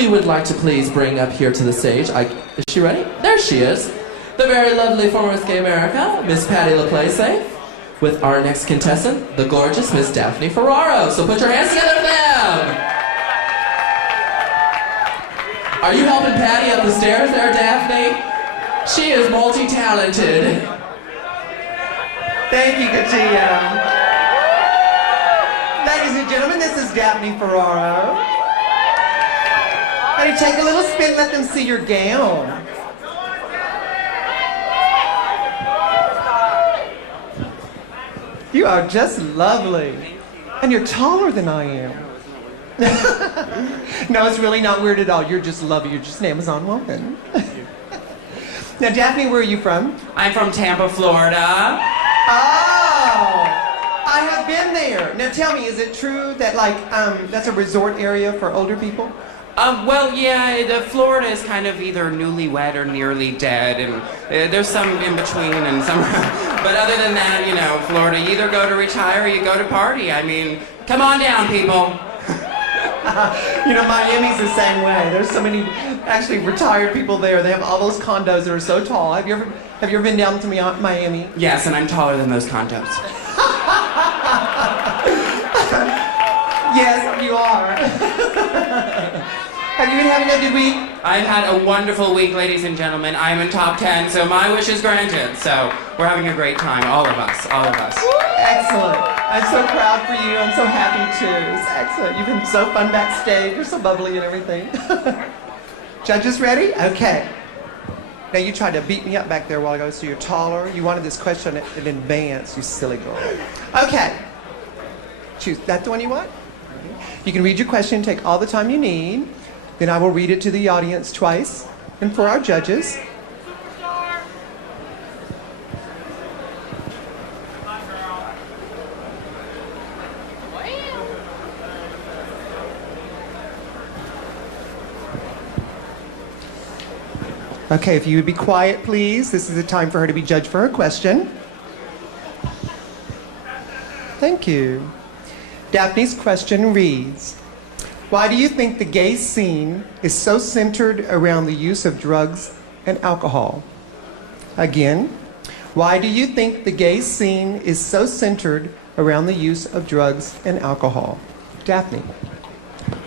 we would like to please bring up here to the stage, is she ready? There she is. The very lovely former Miss Gay America, Miss Patty LaPlace, with our next contestant, the gorgeous Miss Daphne Ferrara. So put your hands together for them! Are you helping Patty up the stairs there, Daphne? She is multi-talented. Thank you, Katia. Ladies and gentlemen, this is Daphne Ferrara. Honey, take a little spin, let them see your gown. You are just lovely. And you're taller than I am. No, it's really not weird at all. You're just lovely. You're just an Amazon woman. Now, Daphne, where are you from? I'm from Tampa, Florida. Oh! I have been there. Now tell me, is it true that that's a resort area for older people? Well, yeah, Florida is kind of either newlywed or nearly dead, and there's some in between and some... But other than that, you know, Florida, you either go to retire or you go to party. I mean, come on down, people. You know, Miami's the same way. There's so many actually retired people there. They have all those condos that are so tall. Have you ever been down to Miami? Yes, and I'm taller than those condos. Yes, you are. Have you been having a good week? I've had a wonderful week, ladies and gentlemen. I'm in top 10, so my wish is granted. So we're having a great time, all of us, all of us. Excellent. I'm so proud for you. I'm so happy too. It's excellent. You've been so fun backstage. You're so bubbly and everything. Judges ready? Okay. Now you tried to beat me up back there a while ago, so you're taller. You wanted this question in advance, you silly girl. Okay. Choose. That's the one you want? You can read your question, take all the time you need. Then I will read it to the audience twice. And for our judges. Okay, if you would be quiet, please. This is the time for her to be judged for her question. Thank you. Daphne's question reads, why do you think the gay scene is so centered around the use of drugs and alcohol? Again, why do you think the gay scene is so centered around the use of drugs and alcohol? Daphne.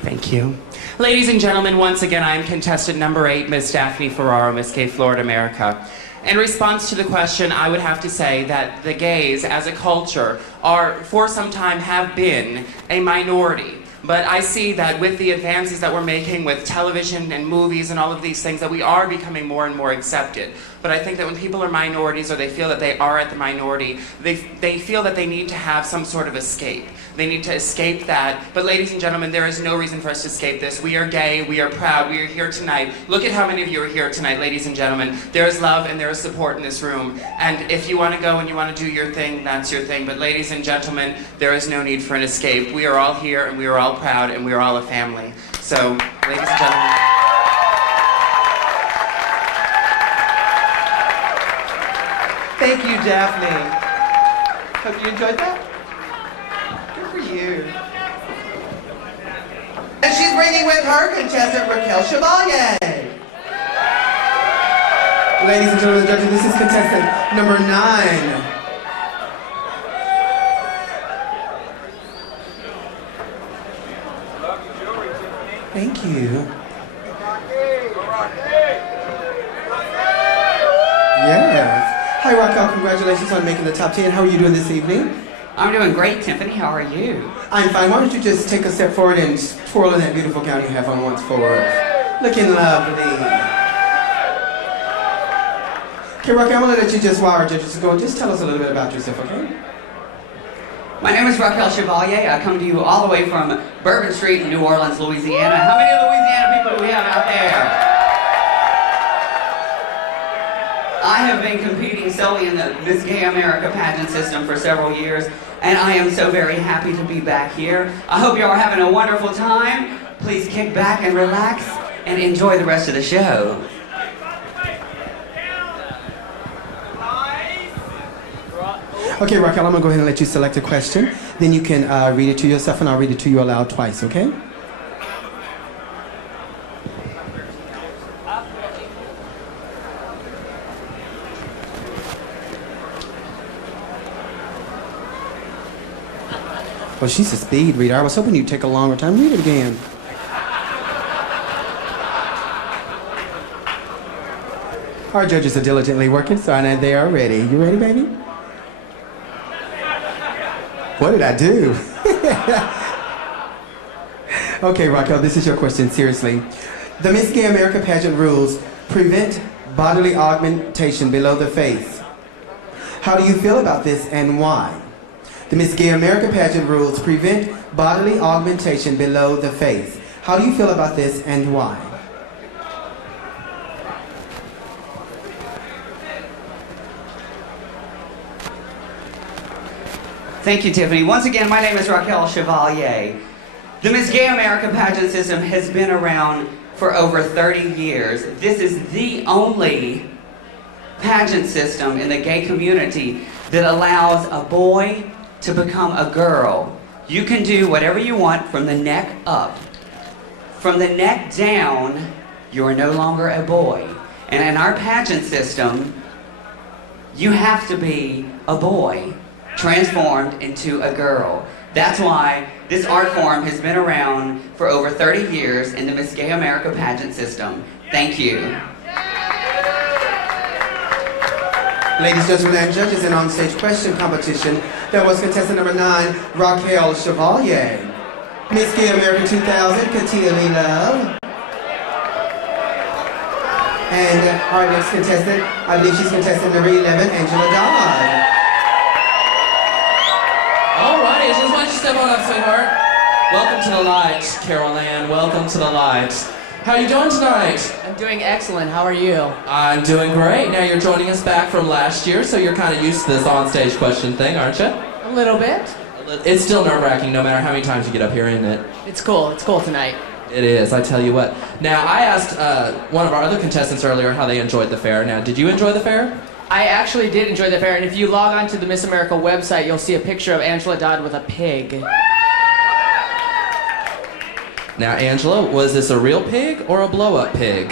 Thank you. Ladies and gentlemen, once again, I am contestant number 8, Miss Daphne Ferrara, Miss Gay Florida America. In response to the question, I would have to say that the gays, as a culture, for some time have been a minority. But I see that with the advances that we're making with television and movies and all of these things, that we are becoming more and more accepted. But I think that when people are minorities, or they feel that they are at the minority, they feel that they need to have some sort of escape. They need to escape that. But ladies and gentlemen, there is no reason for us to escape this. We are gay, we are proud, we are here tonight. Look at how many of you are here tonight, ladies and gentlemen. There is love and there is support in this room. And if you want to go and you want to do your thing, that's your thing. But ladies and gentlemen, there is no need for an escape. We are all here and we are all proud and we are all a family. So, ladies and gentlemen. Thank you, Daphne. Hope you enjoyed that. Good for you. And she's bringing with her contestant Raquel Chevalier. Ladies and gentlemen, judges, this is contestant number 9. Thank you. Yes. Hi, Raquel. Congratulations on making the top 10. How are you doing this evening? I'm doing great, Tiffany. How are you? I'm fine. Why don't you just take a step forward and twirl in that beautiful gown you have on once for us. Looking lovely. Okay, Raquel, I'm going to let you just, while our judges go, just tell us a little bit about yourself, okay? My name is Raquel Chevalier. I come to you all the way from Bourbon Street in New Orleans, Louisiana. How many Louisiana people do we have out there? I have been competing solely in the Miss Gay America pageant system for several years, and I am so very happy to be back here. I hope you are having a wonderful time. Please kick back and relax and enjoy the rest of the show. Okay, Raquel, I'm going to go ahead and let you select a question. Then you can read it to yourself, and I'll read it to you aloud twice, okay? Well, she's a speed reader. I was hoping you'd take a longer time. Read it again. Our judges are diligently working, so I know they are ready. You ready, baby? What did I do? Okay, Raquel, this is your question, seriously. The Miss Gay America pageant rules prevent bodily augmentation below the face. How do you feel about this and why? The Miss Gay America pageant rules prevent bodily augmentation below the face. How do you feel about this and why? Thank you, Tiffany. Once again, my name is Raquel Chevalier. The Miss Gay America pageant system has been around for over 30 years. This is the only pageant system in the gay community that allows a boy to become a girl. You can do whatever you want from the neck up. From the neck down, you are no longer a boy. And in our pageant system, you have to be a boy transformed into a girl. That's why this art form has been around for over 30 years in the Miss Gay America pageant system. Thank you. Ladies, gentlemen, and judges, in on-stage question competition, there was contestant number 9, Raquel Chevalier. Miss Gay America 2000, Katia Lee Love. And our next contestant, I believe she's contestant number 11, Angela Dodd. Alrighty, just why don't you step on up, sweetheart? Welcome to the light, Carol Ann. Welcome to the light. How are you doing tonight? I'm doing excellent. How are you? I'm doing great. Now you're joining us back from last year, so you're kind of used to this on-stage question thing, aren't you? A little bit. It's still nerve-wracking no matter how many times you get up here, isn't it? It's cool. It's cool tonight. It is, I tell you what. Now, I asked one of our other contestants earlier how they enjoyed the fair. Now, did you enjoy the fair? I actually did enjoy the fair, and if you log on to the Miss America website, you'll see a picture of Angela Dodd with a pig. Now, Angela, was this a real pig or a blow-up pig?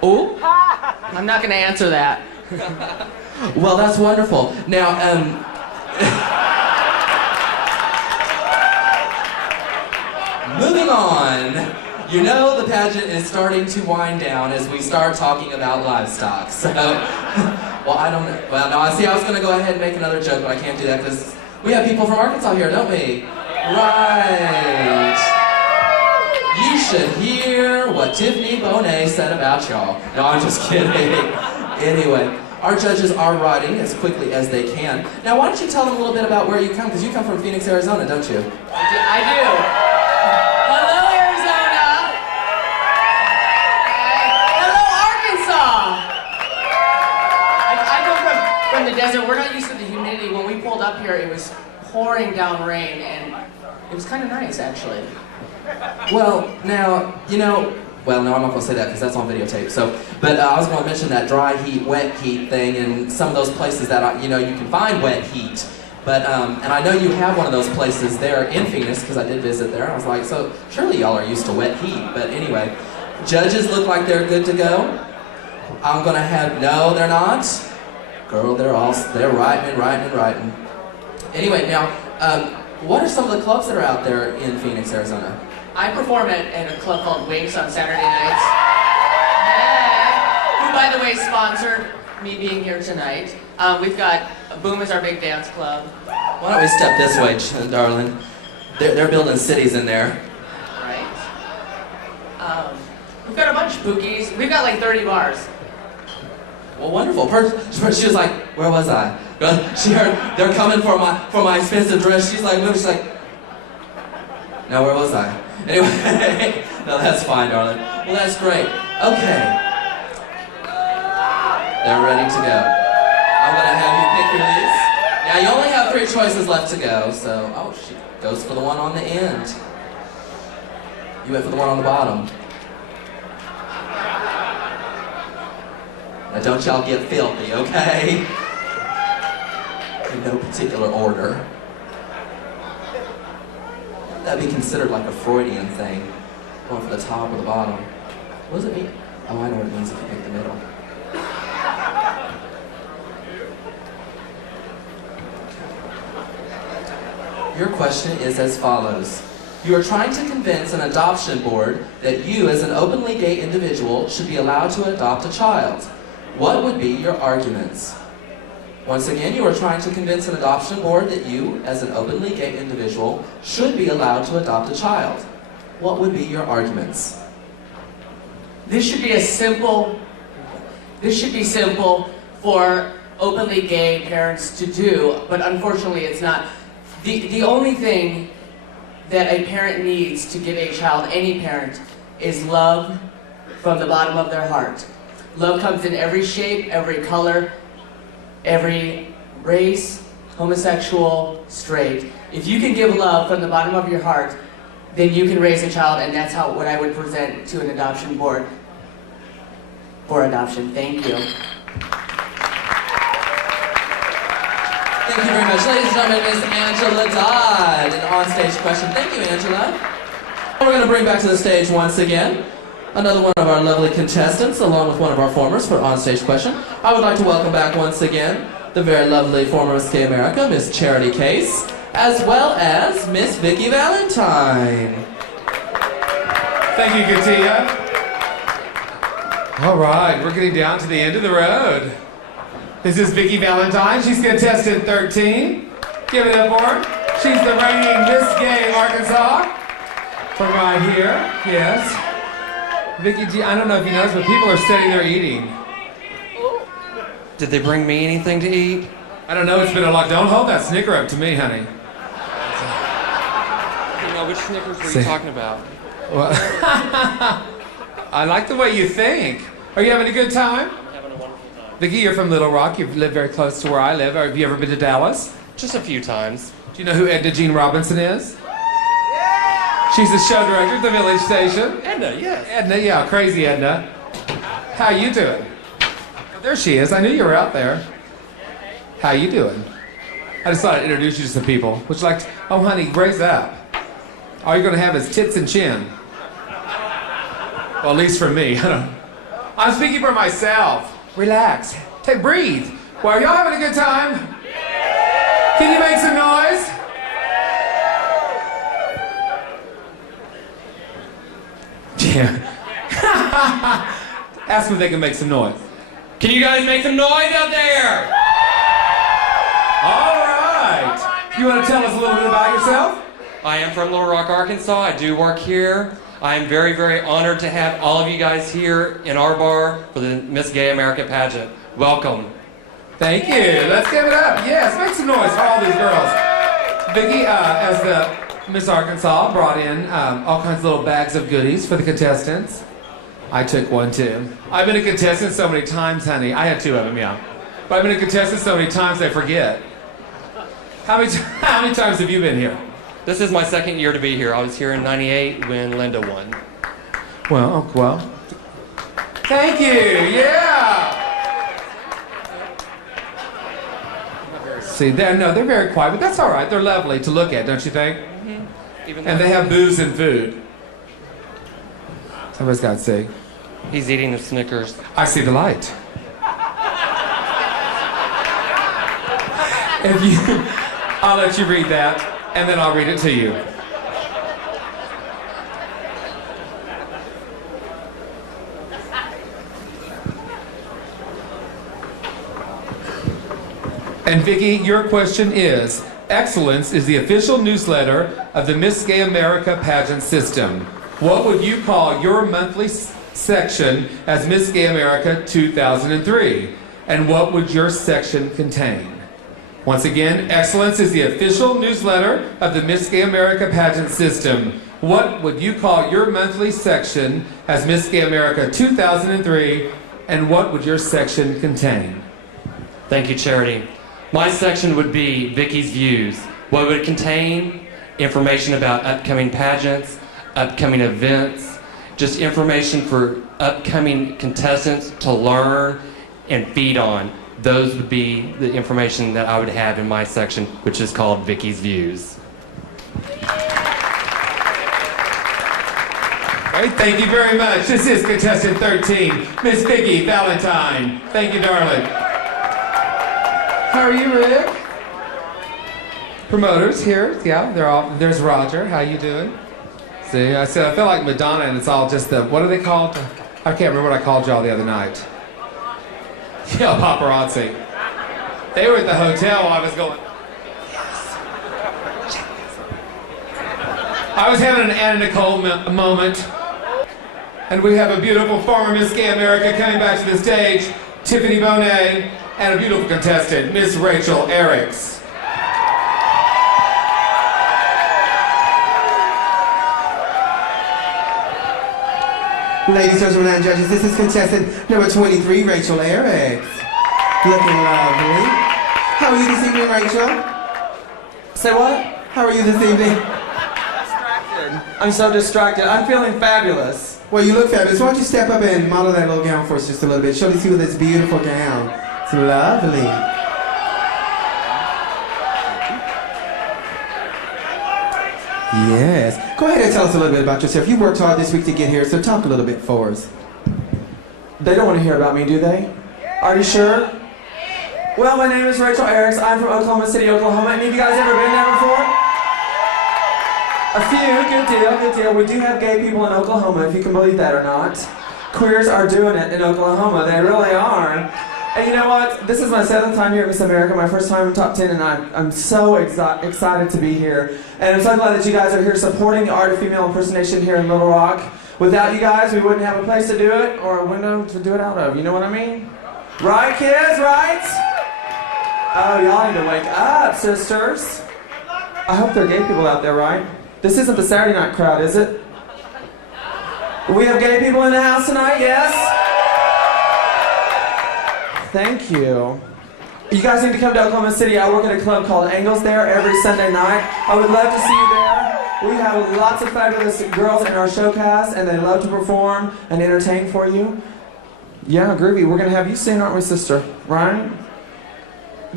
Oh? I'm not going to answer that. Well, that's wonderful. Now, moving on. You know the pageant is starting to wind down as we start talking about livestock. So, well, I don't know. Well, no, I was going to go ahead and make another joke, but I can't do that because we have people from Arkansas here, don't we? Right. You should hear what Tiffany Bonet said about y'all. No, I'm just kidding. Anyway, our judges are riding as quickly as they can. Now, why don't you tell them a little bit about where you come, because you come from Phoenix, Arizona, don't you? I do. Hello, Arizona. Hello, Arkansas. I come from the desert. We're not used to the humidity. When we pulled up here, it was pouring down rain, and it was kind of nice, actually. Well, now, well, no, I'm not going to say that because that's on videotape. But I was going to mention that dry heat, wet heat thing, and some of those places that, you can find wet heat. But, and I know you have one of those places there in Phoenix because I did visit there. I was like, so surely y'all are used to wet heat. But anyway, judges look like they're good to go. I'm going to have, no, they're not. Girl, they're writing. Anyway, now, what are some of the clubs that are out there in Phoenix, Arizona? I perform at a club called Winks on Saturday nights. Who, by the way, sponsored me being here tonight. We've got Boom is our big dance club. Why don't we step this way, darling? They're building cities in there. Right. We've got a bunch of pookies. We've got like 30 bars. Well, wonderful. She was like, where was I? She heard they're coming for my expensive dress. She's like, she's like, now where was I? Anyway, no, that's fine, darling. Well, that's great. Okay. They're ready to go. I'm gonna have you pick your list. Now you only have 3 choices left to go, so, oh, she goes for the one on the end. You went for the one on the bottom. Now don't y'all get filthy, okay? In no particular order. That'd be considered like a Freudian thing. Going for the top or the bottom. What does it mean? Oh, I know what it means if you pick the middle. your question is as follows. You are trying to convince an adoption board that you, as an openly gay individual, should be allowed to adopt a child. What would be your arguments? Once again, you are trying to convince an adoption board that you, as an openly gay individual, should be allowed to adopt a child. What would be your arguments? This should be simple for openly gay parents to do, but unfortunately it's not. The only thing that a parent needs to give a child, any parent, is love from the bottom of their heart. Love comes in every shape, every color, every race, homosexual, straight. If you can give love from the bottom of your heart, then you can raise a child, and that's what I would present to an adoption board for adoption. Thank you. Thank you very much. Ladies and gentlemen, Ms. Angela Dodd, an on-stage question. Thank you, Angela. We're going to bring back to the stage once again another one of our lovely contestants, along with one of our formers for on-stage question. I would like to welcome back once again the very lovely former Miss Gay America, Miss Charity Case, as well as Miss Vicki Valentine. Thank you, Katia. All right, we're getting down to the end of the road. This is Vicki Valentine. She's contestant 13. Give it up for her. She's the reigning Miss Gay Arkansas. From right here, yes. Vicki, I don't know if you noticed, but people are sitting there eating. Did they bring me anything to eat? I don't know, it's been a lot. Don't hold that Snicker up to me, honey. You know, which Snickers were you talking about? Well, I like the way you think. Are you having a good time? I'm having a wonderful time. Vicki, you're from Little Rock. You've lived very close to where I live. Have you ever been to Dallas? Just a few times. Do you know who Edna Jean Robinson is? She's the show director at the Village Station. Edna, yes. Edna, yeah, crazy Edna. How you doing? Oh, there she is. I knew you were out there. How you doing? I just thought I'd introduce you to some people. Would you like to, oh honey, raise up. All you're gonna have is tits and chin. Well, at least for me. I'm speaking for myself. Relax. Take, breathe. Well, are y'all having a good time? Can you make some noise? Yeah. Ask them if they can make some noise. Can you guys make some noise out there? All right. You want to tell us a little bit about yourself? I am from Little Rock, Arkansas. I do work here. I am very, very honored to have all of you guys here in our bar for the Miss Gay America pageant. Welcome. Thank you. Let's give it up. Yes, make some noise for all these girls. Vicki, as the Miss Arkansas, brought in all kinds of little bags of goodies for the contestants. I took one too. I've been a contestant so many times, honey. I had two of them, yeah. But I've been a contestant so many times I forget. How many times have you been here? This is my second year to be here. I was here in '98 when Linda won. Well, thank you, yeah! See, they're very quiet, but that's all right. They're lovely to look at, don't you think? Even And they have booze and food. Somebody's got to see. He's eating the Snickers. I see the light. I'll let you read that, and then I'll read it to you. And Vicki, your question is, Excellence is the official newsletter of the Miss Gay America pageant system. What would you call your monthly section as Miss Gay America 2003? And what would your section contain? Once again, Excellence is the official newsletter of the Miss Gay America pageant system. What would you call your monthly section as Miss Gay America 2003? And what would your section contain? Thank you, Charity. My section would be Vicki's Views. What would it contain? Information about upcoming pageants, upcoming events, just information for upcoming contestants to learn and feed on. Those would be the information that I would have in my section, which is called Vicki's Views. All right, thank you very much. This is contestant 13, Miss Vicki Valentine. Thank you, darling. How are you, Rick? promoters here. Yeah, they're all. There's Roger. How you doing? See, I said I feel like Madonna, and it's all just the. What are they called? I can't remember what I called y'all the other night. Yeah, paparazzi. They were at the hotel while I was going. I was having an Anna Nicole moment, and we have a beautiful former Miss Gay America coming back to the stage, Tiffany Bonet, and a beautiful contestant, Miss Raquel Erikks. Ladies, gentlemen, and judges, this is contestant number 23, Raquel Erikks. Looking lovely. How are you this evening, Rachel? Say what? How are you this evening? Distracted. I'm so distracted. I'm feeling fabulous. Well, you look fabulous. Why don't you step up and model that little gown for us just a little bit? Show these people this beautiful gown. It's lovely. Yes. Go ahead and tell us a little bit about yourself. You worked hard this week to get here, so talk a little bit for us. They don't want to hear about me, do they? Are you sure? Well, my name is Raquel Erikks. I'm from Oklahoma City, Oklahoma. Any of you guys ever been there before? A few. Good deal, good deal. We do have gay people in Oklahoma, if you can believe that or not. Queers are doing it in Oklahoma. They really are. And you know what? This is my 7th time here at Miss America, my first time in top 10, and I'm so excited to be here. And I'm so glad that you guys are here supporting the art of female impersonation here in Little Rock. Without you guys, we wouldn't have a place to do it or a window to do it out of. You know what I mean? Right, kids? Right? Oh, y'all need to wake up, sisters. I hope there are gay people out there, right? This isn't the Saturday night crowd, is it? We have gay people in the house tonight, yes? Thank you. You guys need to come to Oklahoma City. I work at a club called Angles there every Sunday night. I would love to see you there. We have lots of fabulous girls in our showcast, and they love to perform and entertain for you. Yeah, groovy. We're going to have you sing, aren't we, sister? Right?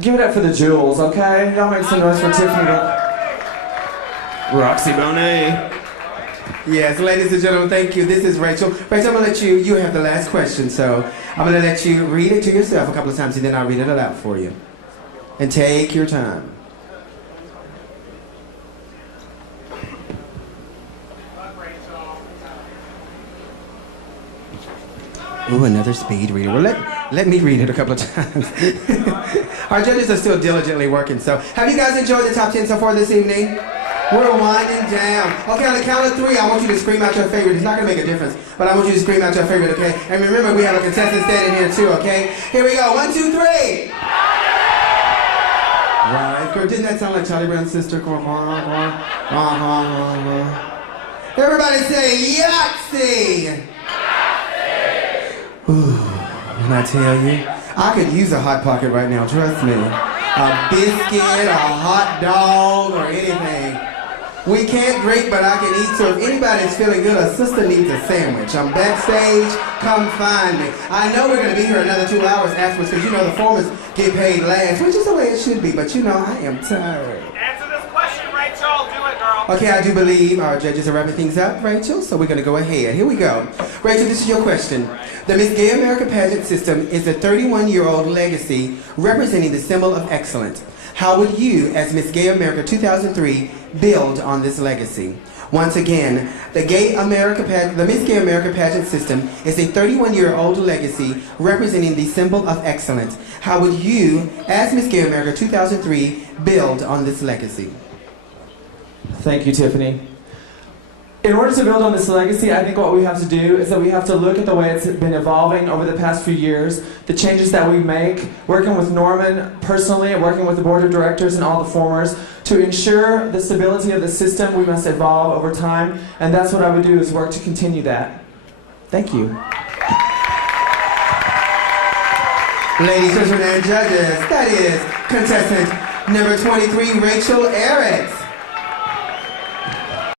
Give it up for the jewels, okay? Y'all make some noise for Tiffany. Roxy Bonet. Yes, ladies and gentlemen, thank you. This is Rachel. Rachel, I'm going to let you have the last question, so I'm going to let you read it to yourself a couple of times, and then I'll read it aloud for you. And take your time. Ooh, another speed reader. Well, let me read it a couple of times. Our judges are still diligently working, so have you guys enjoyed the top 10 so far this evening? We're winding down. Okay, on the count of 3, I want you to scream out your favorite. It's not going to make a difference, but I want you to scream out your favorite, okay? And remember, we have a contestant standing here too, okay? Here we go. 1, 2, 3. Right. Didn't that sound like Charlie Brown's sister? Everybody say Yahtzee! Ooh, when I tell you, I could use a Hot Pocket right now, trust me. A biscuit, a hot dog, or anything. We can't drink, but I can eat, so if anybody's feeling good, a sister needs a sandwich. I'm backstage, come find me. I know we're going to be here another 2 hours afterwards, because you know the performers get paid last, which is the way it should be, but you know, I am tired. Answer this question, Rachel. Do it, girl. Okay, I do believe our judges are wrapping things up, Rachel, so we're going to go ahead. Here we go. Rachel, this is your question. The Miss Gay America pageant system is a 31-year-old legacy representing the symbol of excellence. How would you, as Miss Gay America 2003, build on this legacy? Once again, the Miss Gay America pageant system is a 31-year-old legacy representing the symbol of excellence. How would you, as Miss Gay America 2003, build on this legacy? Thank you, Tiffany. In order to build on this legacy, I think what we have to do is that we have to look at the way it's been evolving over the past few years, the changes that we make, working with Norman personally, and working with the board of directors and all the performers. To ensure the stability of the system, we must evolve over time, and that's what I would do, is work to continue that. Thank you. Ladies, gentlemen, and judges, that is contestant number 23, Raquel Erikks.